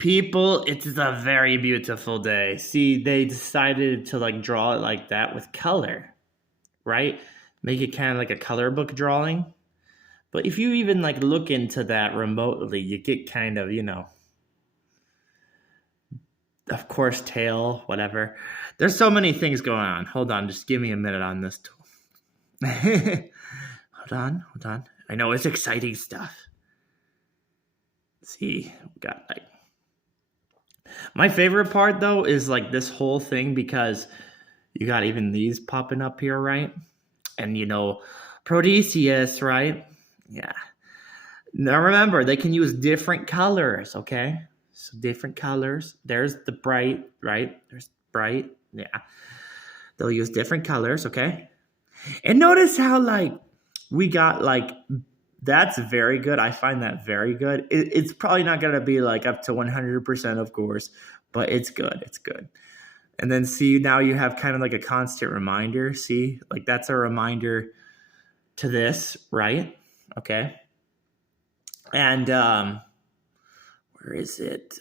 People, it's a very beautiful day. See, they decided to like draw it like that with color, right? Make it kind of like a color book drawing. But if you even like look into that remotely, you get kind of, of course, tail, whatever. There's so many things going on. Hold on, just give me a minute on this tool. Hold on. I know it's exciting stuff. See, we got like my favorite part though is like this whole thing because you got even these popping up here, right? And Proteus, right? Yeah. Now remember, they can use different colors, okay? So different colors. There's the bright, right? There's bright. Yeah. They'll use different colors, okay? And notice how like we got like that's very good. I find that very good. It's probably not going to be like up to 100%, of course, but it's good. It's good. And then see, now you have kind of like a constant reminder. See, like that's a reminder to this, right? Okay. And where is it?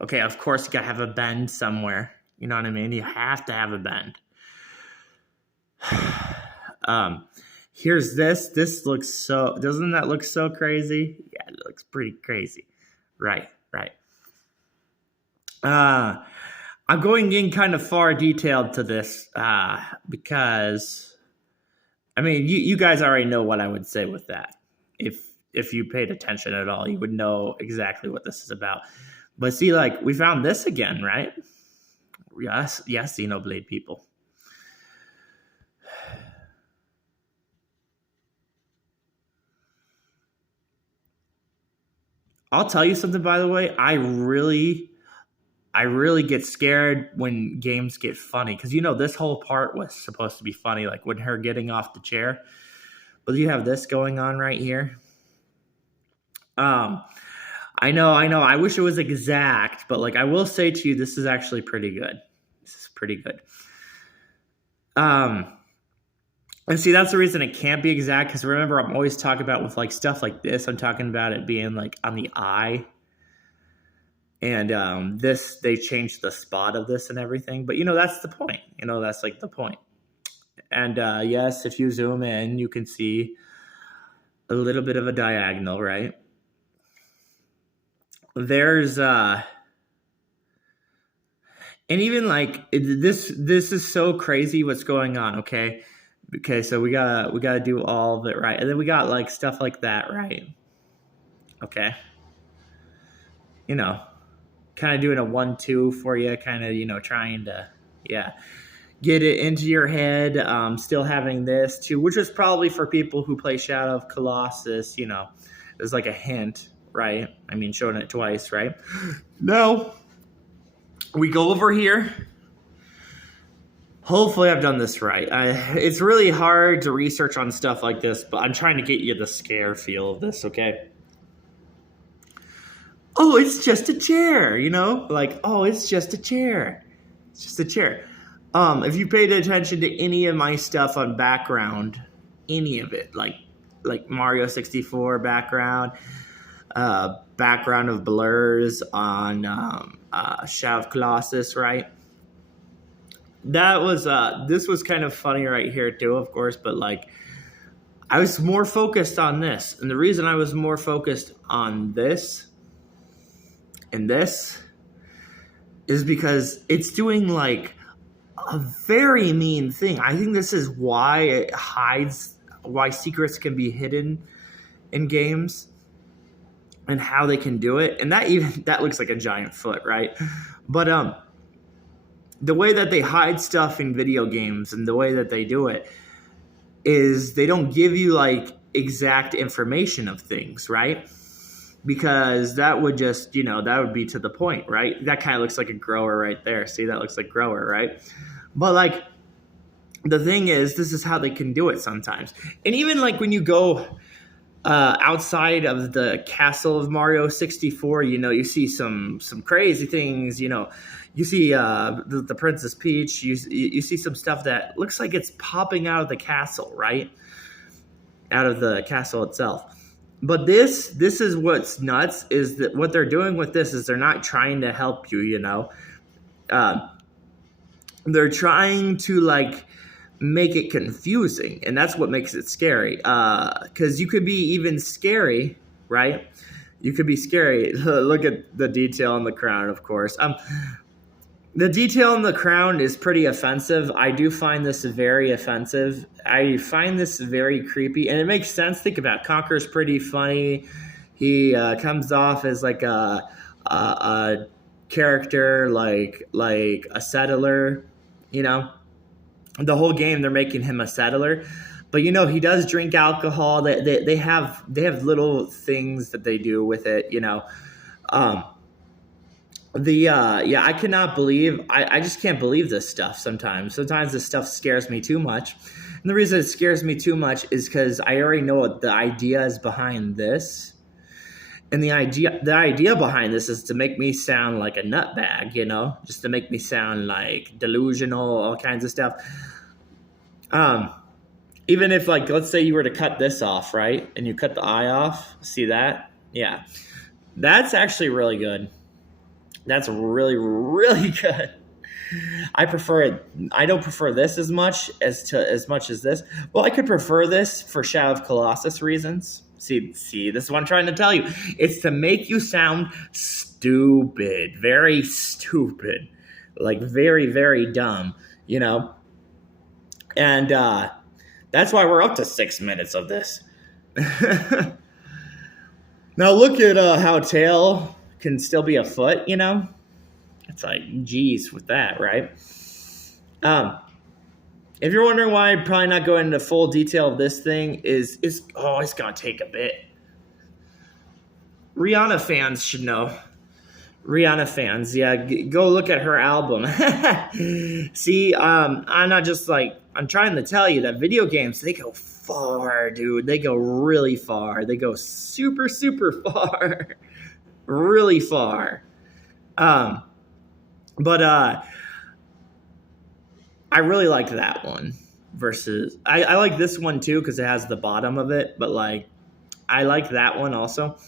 Okay, of course, you got to have a bend somewhere. You know what I mean? You have to have a bend. Here's this. This looks so, doesn't that look so crazy? Yeah, it looks pretty crazy. Right. I'm going in kind of far detailed to this because, I mean, you guys already know what I would say with that. If you paid attention at all, you would know exactly what this is about. But see, like, we found this again, right? Yes, Xenoblade people. I'll tell you something, by the way. I really get scared when games get funny because this whole part was supposed to be funny, like when her getting off the chair. But you have this going on right here. I know. I wish it was exact, but like I will say to you, this is actually pretty good. This is pretty good. And see, that's the reason it can't be exact because remember, I'm always talking about with like stuff like this. I'm talking about it being like on the eye. And this, they changed the spot of this and everything. But, that's the point. That's like the point. And yes, if you zoom in, you can see a little bit of a diagonal, right? There's, and even like this is so crazy what's going on, okay? Okay, so we gotta do all of it right. And then we got like stuff like that, right? Okay. Kind of doing a 1-2 for you, kind of, trying to, get it into your head. Still having this too, which is probably for people who play Shadow of Colossus, there's like a hint, right? I mean, showing it twice, right? Now, we go over here. Hopefully I've done this right. It's really hard to research on stuff like this, but I'm trying to get you the scare feel of this, okay? Oh, it's just a chair, Like, oh, it's just a chair. It's just a chair. If you paid attention to any of my stuff on background, any of it, like Mario 64 background, background of blurs on Shadow of Colossus, right? That was this was kind of funny right here too, of course, but like I was more focused on this, and the reason I was more focused on this and this is because it's doing like a very mean thing. I think this is why it hides, why secrets can be hidden in games and how they can do it. And that looks like a giant foot, right? But the way that they hide stuff in video games and the way that they do it is they don't give you like exact information of things, right? Because that would just, that would be to the point, right? That kind of looks like a grower right there. See, that looks like grower, right? But like, the thing is, this is how they can do it sometimes. And even like when you go outside of the castle of Mario 64, you see some crazy things, you see the Princess Peach, you see some stuff that looks like it's popping out of the castle, right? Out of the castle itself. But this is what's nuts, is that what they're doing with this is they're not trying to help you, uh, they're trying to like make it confusing, and that's what makes it scary, because you could be even scary, right? You could be scary. Look at the detail on the crown, of course. The detail on the crown is pretty offensive. I do find this very offensive. I find this very creepy, and it makes sense. Think about it. Conker's pretty funny. He comes off as like a character, like a settler. The whole game they're making him a settler, but he does drink alcohol. They have little things that they do with it. I cannot believe, I just can't believe this stuff sometimes. Sometimes this stuff scares me too much. And the reason it scares me too much is because I already know what the idea is behind this. And the idea behind this is to make me sound like a nutbag, just to make me sound like delusional, all kinds of stuff. Even if, like, let's say you were to cut this off, right? And you cut the eye off. See that? Yeah. That's actually really good. That's really, really good. I prefer it. I don't prefer this as much as this. Well, I could prefer this for Shadow of Colossus reasons. See, this is what I'm trying to tell you. It's to make you sound stupid, very stupid, like very, very dumb, And that's why we're up to 6 minutes of this. Now look at how tail can still be a foot, It's like, geez, with that, right? If you're wondering why I'm probably not going into full detail of this thing, it's going to take a bit. Rihanna fans should know. Rihanna fans, yeah, go look at her album. See, I'm not just like, I'm trying to tell you that video games, they go far, dude. They go really far. They go super, super far. Really far. But I really like that one versus I like this one too because it has the bottom of it, but like I like that one also.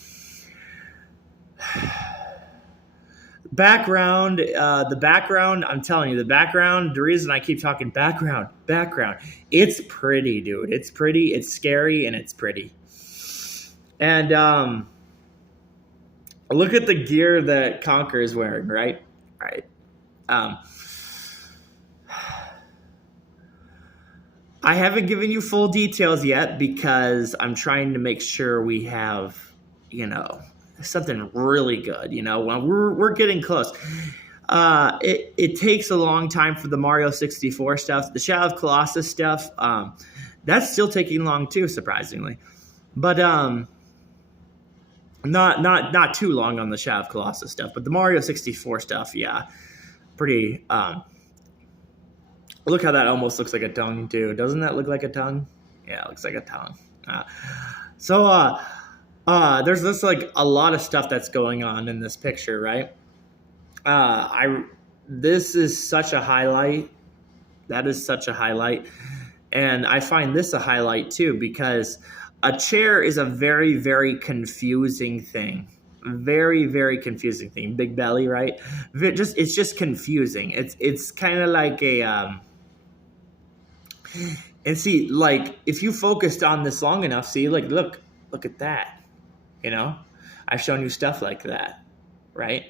Background, the background, I'm telling you, the reason I keep talking background, it's pretty, dude. It's pretty, it's scary, and it's pretty. And look at the gear that Conker is wearing, right? Right. I haven't given you full details yet because I'm trying to make sure we have, something really good. When we're getting close. It takes a long time for the Mario 64 stuff. The Shadow of Colossus stuff, that's still taking long too, surprisingly. But not too long on the Shadow of Colossus stuff. But the Mario 64 stuff, yeah, pretty. Look how that almost looks like a tongue too. Doesn't that look like a tongue? Yeah, it looks like a tongue. There's this like a lot of stuff that's going on in this picture, right? This is such a highlight. That is such a highlight. And I find this a highlight too because a chair is a very, very confusing thing. Very, very confusing thing. Big belly, right? It's just confusing. It's kind of like a and see, like if you focused on this long enough, see, like look at that. I've shown you stuff like that, right?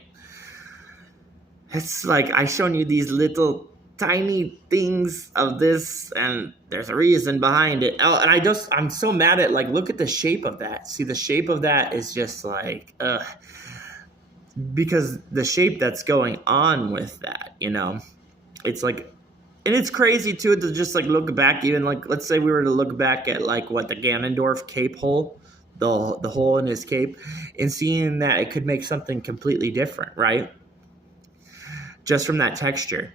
It's like I've shown you these little tiny things of this, and there's a reason behind it. Oh, and I'm so mad at, like, look at the shape of that. See, the shape of that is just like, because the shape that's going on with that, it's like, and it's crazy too to just like look back, even like, let's say we were to look back at like what the Ganondorf cape hole, the hole in his cape, and seeing that it could make something completely different, right? Just from that texture.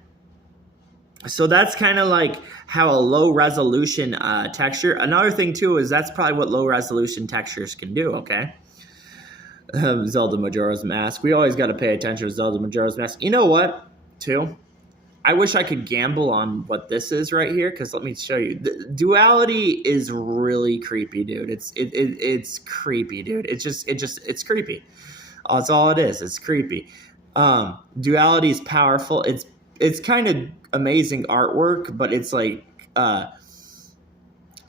So that's kind of like how a low resolution texture. Another thing too is that's probably what low resolution textures can do. Okay. Zelda Majora's Mask. We always got to pay attention to Zelda Majora's Mask. You know what? Too. I wish I could gamble on what this is right here, because let me show you. The duality is really creepy, dude. It's creepy, dude. It's creepy. That's all it is. It's creepy. Duality is powerful. It's kind of amazing artwork, but it's like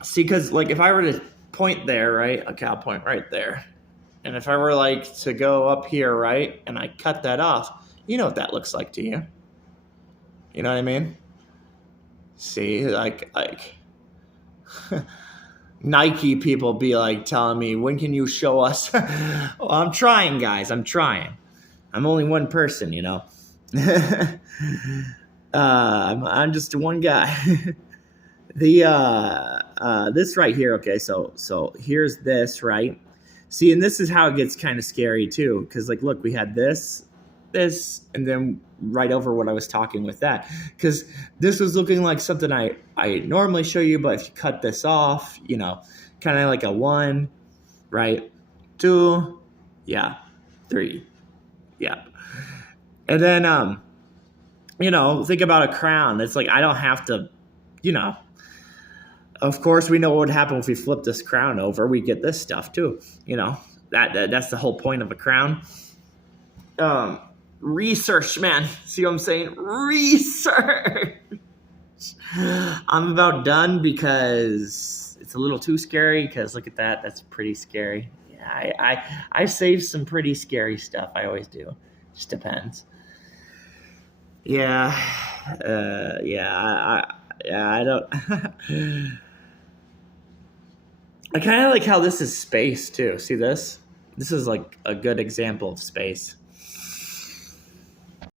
see, because like if I were to point there, right? Okay, I'll point right there. And if I were like to go up here, right, and I cut that off, you know what that looks like to you. You know what I mean? See, like Nike people be like telling me, when can you show us? Well, I'm trying, guys. I'm trying. I'm only one person, you know. I'm just one guy. This right here. Okay, so here's this, right? See, and this is how it gets kind of scary too, because like, look, we had this, and then right over what I was talking with that, because this was looking like something I normally show you, but if you cut this off, you know, kind of like a 1, right, 2, yeah, 3, yeah, and then you know, think about a crown. It's like I don't have to, you know. Of course, we know what would happen if we flip this crown over. We get this stuff too. You know, that's the whole point of a crown. Research, man. See what I'm saying? Research. I'm about done because it's a little too scary. Because look at that. That's pretty scary. Yeah, I saved some pretty scary stuff. I always do. Just depends. Yeah. I don't. I kind of like how this is space too. See this? This is like a good example of space.